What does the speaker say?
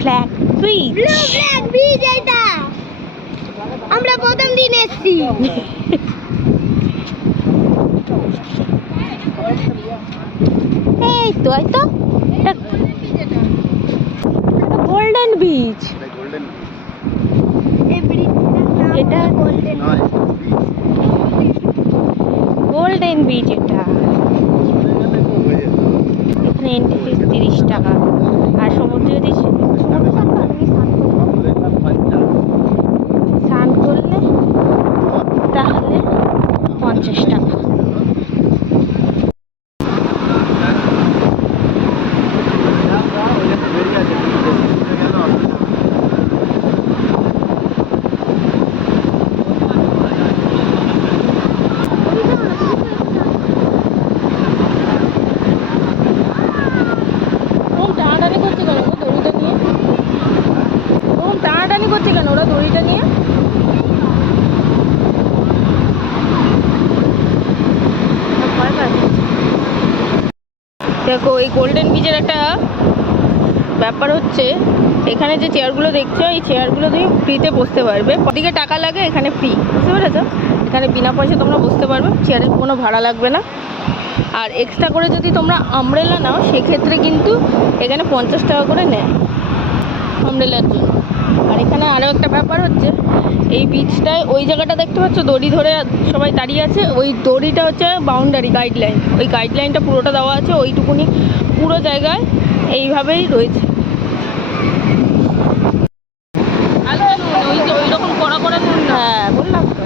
Flag bridge এটা আমরা প্রথম দিন এসেছি। এই তো এটা গোল্ডেন বিচ। এটা গোল্ডেন বিচ। এটা এখানে এন্ট্রি ফিস 30 টাকা, আর সমুদ্রে যদি স্নান করলে তাহলে 50 টাকা। টানাটানি করছে কেন ওরা দড়িটা নিয়ে? দেখো এই গোল্ডেন বিচের একটা ব্যাপার হচ্ছে, এখানে যে চেয়ারগুলো দেখছো এই চেয়ারগুলো দিয়ে ফ্রিতে বসতে পারবে। ওদিকে টাকা লাগে, এখানে ফ্রি, বুঝতে পেরেছো? এখানে বিনা পয়সা তোমরা বসতে পারবে, চেয়ারের কোনো ভাড়া লাগবে না। আর এক্সট্রা করে যদি তোমরা আমব্রেলা নাও সেক্ষেত্রে কিন্তু এখানে 50 টাকা করে নেয় আমব্রেলার জন্য। আর এখানে আরও একটা ব্যাপার হচ্ছে, এই বিচটায় ওই জায়গাটা দেখতে পাচ্ছ দড়ি ধরে সবাই দাঁড়িয়ে আছে, ওই দড়িটা হচ্ছে বাউন্ডারি গাইডলাইন। ওই গাইডলাইনটা পুরোটা দেওয়া আছে, ওইটুকুনি পুরো জায়গায় এইভাবেই রয়েছে। ওই রকম কড়া করে নুন, হ্যাঁ বললাম তো।